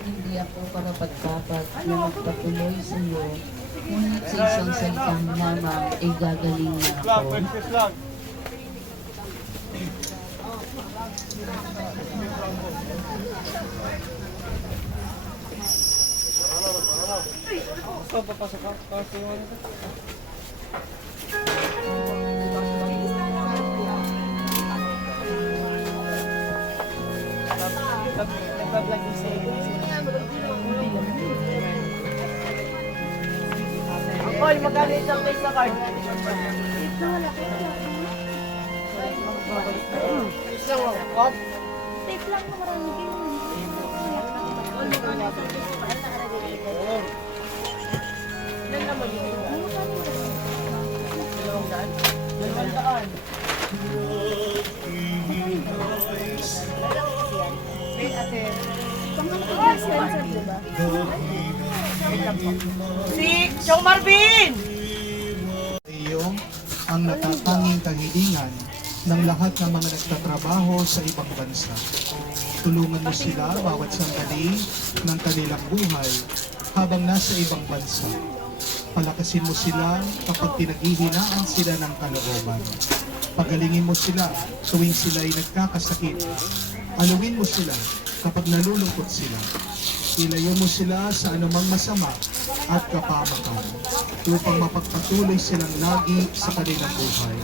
hindi ako kapapagkapat na magpatuloy sa iyo, ngunit sa isang salitang lamang ay gagaling na ako. Nag-vlog yung sa'yo. Angkol, magkano isang face na card? Isang what? Tape lang na maraming Ilan naman yun? Dalawang daan? Dalawang daan. Wait, ate. Si Chong Marvin! Iyo ang natatanging kahilingan ng lahat ng mga nagtatrabaho sa ibang bansa. Tulungan mo sila bawat sandali ng kanilang buhay habang nasa ibang bansa. Palakasin mo sila kapag pinaghihinaan sila ng kalooban. Pagalingin mo sila tuwing sila'y nagkakasakit. Aluin mo sila kapag nalulungkot sila. Ilayo mo sila sa anumang masama at kapamakan upang mapagpatuloy silang lagi sa kanilang buhay.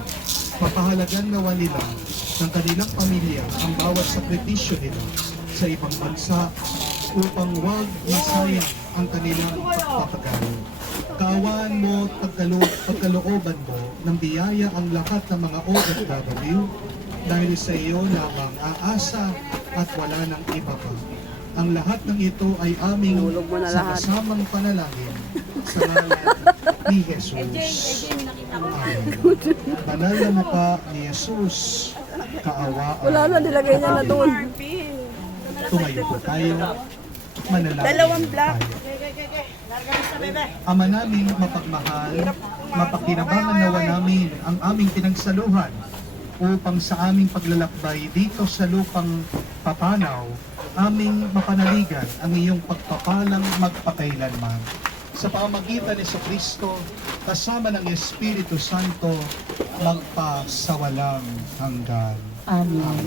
Papahalagan nawa nila ng kanilang pamilya ang bawat sakripisyo nila sa ibang bansa upang huwag masayang ang kanilang pagpapagaling. Kaawaan mo, pagkalooban mo ng biyaya ang lahat ng mga OFW dahil sa iyo lamang aasa at wala ng iba pa. Ang lahat ng ito ay aming sa kasamang panalangin sa ngalan ni Jesus. Amen. Banal na mukha ni Jesus, kaawaan. Wala na, nilagay niya na doon. Tumayo po tayo, manalangin Dalawang black. tayo. Ama namin mapagmahal, mapakinabangan nawa namin ang aming pinagsaluhan upang sa aming paglalakbay dito sa lupang papanaw, aming mapanaligan ang iyong pagpapalang magpakailanman. Sa pamamagitan ni Kristo, kasama ng Espiritu Santo, magpasawalang hanggan. Amen.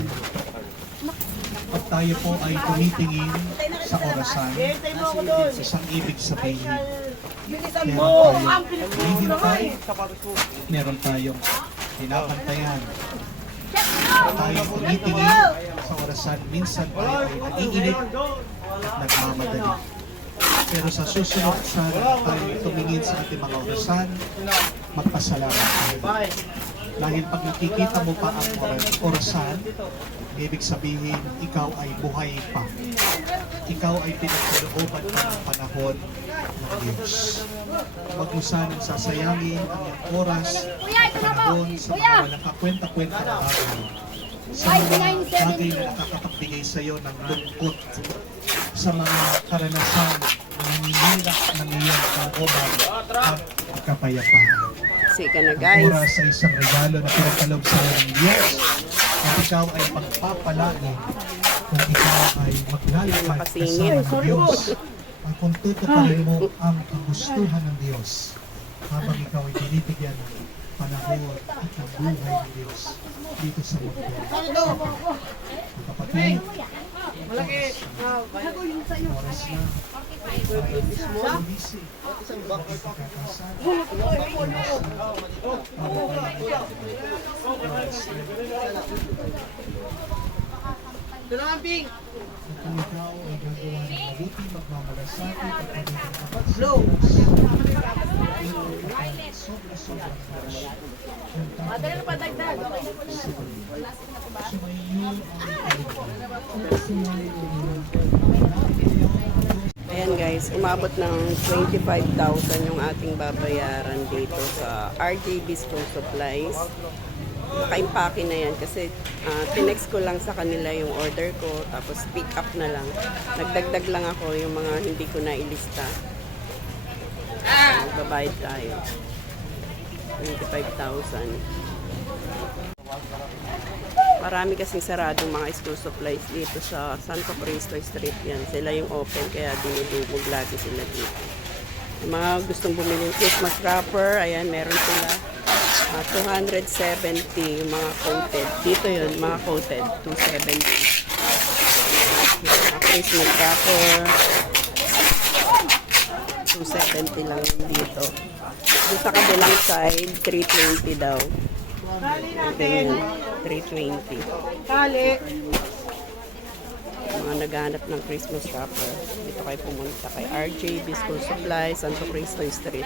Pag tayo po ay tumitingin sa orasan, isang ibig sabihin, meron tayong pinapantayan. Tayo tumitingin sa orasan, minsan tayo ay naiinip at nagmamadali. Pero sa susunod sana tayo tumingin sa ating mga orasan, magpasalamat tayo. Dahil pag nakikita mo pa ang orasan, ibig sabihin, ikaw ay buhay pa. Ikaw ay pinagkalooban pa ng panahon ng Diyos. Huwag mo sanang sasayangin ang iyong oras at panahon sa mga walang kakwenta-kwenta na bagay. Sa mga bagay na nakakapagbigay sa iyo ng lungkot. Sa mga karanasan na naninira ng iyong kalooban at kapayapaan. Sika na Ang guys. oras sa isang regalo na pinagkaloob sa iyo ng Diyos at ikaw ay pagpapalain kung ikaw ay maglalakad kasama ng Diyos at kung tutuparin mo ang kagustuhan ng Diyos habang ikaw ay binibigyan ng panahon at ng buhay ng Diyos dito sa mundo. Kapatid, Malaki. oras na. Sumisi. Pagkakasal. Dalawang ping. Kung ikaw ay gagawa ng mabuti, magmamalasakit at magiging tapat sa Blow. sobra-sobrang harsh. Madali na padagdag. Sumainyo Ayan guys, umabot ng 25,000 yung ating babayaran dito sa RJB School Supplies. Naka-impake na yan kasi tinext ko lang sa kanila yung order ko tapos pick up na lang. Nagdagdag lang ako yung mga hindi ko na ilista. Magbabayad tayo. 25,000. Marami kasing saradong mga school supplies dito sa Santo Cristo Street yan. Sila yung open kaya dinudubog lagi sila dito. Yung mga gustong bumili ng Christmas wrapper, ayan, meron sila. 270 yung mga coated. Dito yun, mga coated, 270. Mga Christmas wrapper, 270 lang yun dito. Dito sa kabilang side, 320 daw. Kali natin. 320. Kali. Mga naghahanap ng Christmas wrapper. Dito kayo pumunta kay RJ School Supply, Santo Cristo Street.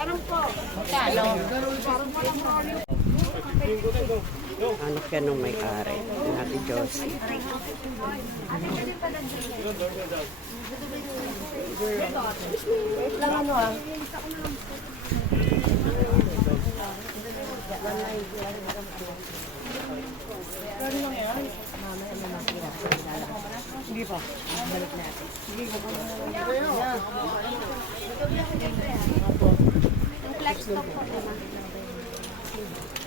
Anak yan nung may-ari. Yung Ate Josie. Lang ano ah. Hindi pa. Balik natin. Yung flex top po naman.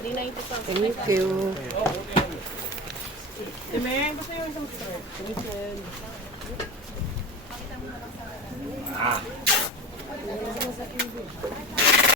390 po. Thank you. Timeng, basta yung isang strip.